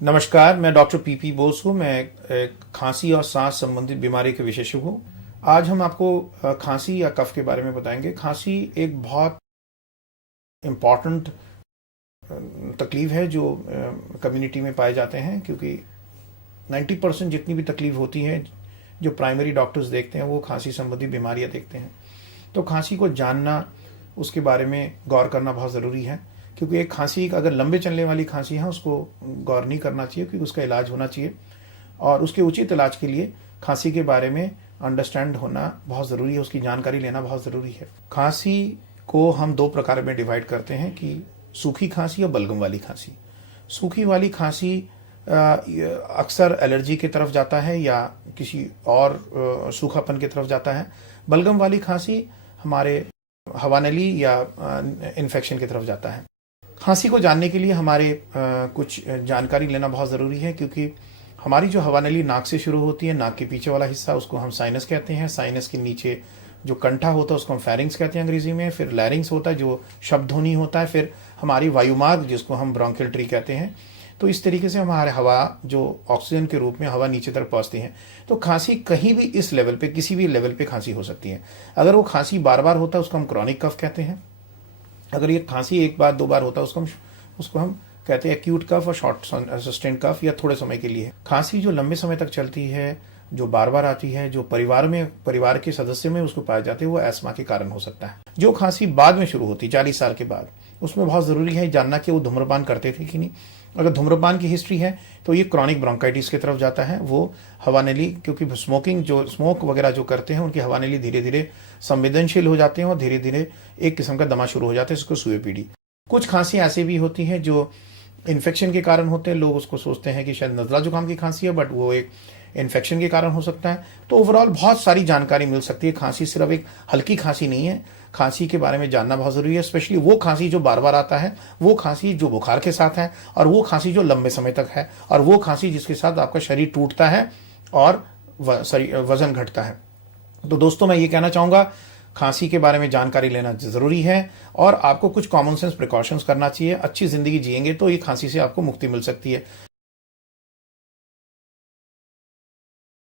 नमस्कार, मैं doctor PP Bose हूँ। मैं एक खांसी और सांस संबंधित बीमारी के विशेषज्ञ हूँ। आज हम आपको खांसी या कफ के बारे में बताएंगे। खांसी एक बहुत इम्पॉर्टेंट तकलीफ है जो कम्युनिटी में पाए जाते हैं, क्योंकि 90% जितनी भी तकलीफ होती है जो प्राइमरी डॉक्टर्स देखते हैं वो खांसी संबंधी बीमारियां देखते हैं। तो खांसी को जानना, उसके बारे में गौर करना बहुत ज़रूरी है, क्योंकि एक खांसी अगर लंबे चलने वाली खांसी है उसको गौर नहीं करना चाहिए, क्योंकि उसका इलाज होना चाहिए और उसके उचित इलाज के लिए खांसी के बारे में अंडरस्टैंड होना बहुत ज़रूरी है, उसकी जानकारी लेना बहुत ज़रूरी है। खांसी को हम दो प्रकार में डिवाइड करते हैं कि सूखी खांसी और बलगम वाली खांसी। सूखी वाली खांसी अक्सर एलर्जी की तरफ जाता है या किसी और सूखापन की तरफ जाता है। बलगम वाली खांसी हमारे हवानली या इन्फेक्शन की तरफ जाता है। खांसी को जानने के लिए हमारे कुछ जानकारी लेना बहुत ज़रूरी है, क्योंकि हमारी जो हवानली नाक से शुरू होती है, नाक के पीछे वाला हिस्सा उसको हम साइनस कहते हैं। साइनस के नीचे जो कंठा होता है उसको हम फेरिंग्स कहते हैं अंग्रेजी में। फिर लैरिंग्स होता है जो शब्द ध्वनि होता है। फिर हमारी वायुमार्ग जिसको हम ब्रोंकियल ट्री कहते हैं। तो इस तरीके से हमारे हवा जो ऑक्सीजन के रूप में हवा नीचे तक पहुंचती है। तो खांसी कहीं भी इस लेवल पे, किसी भी लेवल पे खांसी हो सकती है। अगर वो खांसी बार बार होता है उसको हम क्रॉनिक कफ कहते हैं। अगर ये खांसी एक बार दो बार होता है उसको हम कहते हैं एक्यूट कफ और शॉर्ट सस्टेंड कफ, या थोड़े समय के लिए। खांसी जो लंबे समय तक चलती है, जो बार बार आती है, जो परिवार के सदस्य में उसको पाए जाते हैं, वो एस्मा के कारण हो सकता है। जो खांसी बाद में शुरू होती है 40 साल के बाद, उसमें बहुत जरूरी है जानना कि वो धूम्रपान करते थे कि नहीं। अगर धूम्रपान की हिस्ट्री है तो ये क्रॉनिक ब्रोंकाइटिस की तरफ जाता है। वो हवानली, क्योंकि स्मोक वगैरह जो करते हैं उनकी हवानली धीरे धीरे संवेदनशील हो जाते हैं और धीरे धीरे एक किस्म का दमा शुरू हो जाता है, जिसको सीओपीडी। कुछ खांसी ऐसी भी होती है जो इन्फेक्शन के कारण होते हैं। लोग उसको सोचते हैं कि शायद नजला जुकाम की खांसी है, बट वो एक इन्फेक्शन के कारण हो सकता है। तो ओवरऑल बहुत सारी जानकारी मिल सकती है। खांसी सिर्फ एक हल्की खांसी नहीं है। खांसी के बारे में जानना बहुत जरूरी है, स्पेशली वो खांसी जो बार बार आता है, वो खांसी जो बुखार के साथ है, और वो खांसी जो लंबे समय तक है, और वो खांसी जिसके साथ आपका शरीर टूटता है और वजन घटता है। तो दोस्तों, मैं ये कहना चाहूंगा, खांसी के बारे में जानकारी लेना जरूरी है और आपको कुछ कॉमन सेंस प्रिकॉशंस करना चाहिए। अच्छी जिंदगी जिएंगे तो ये खांसी से आपको मुक्ति मिल सकती है।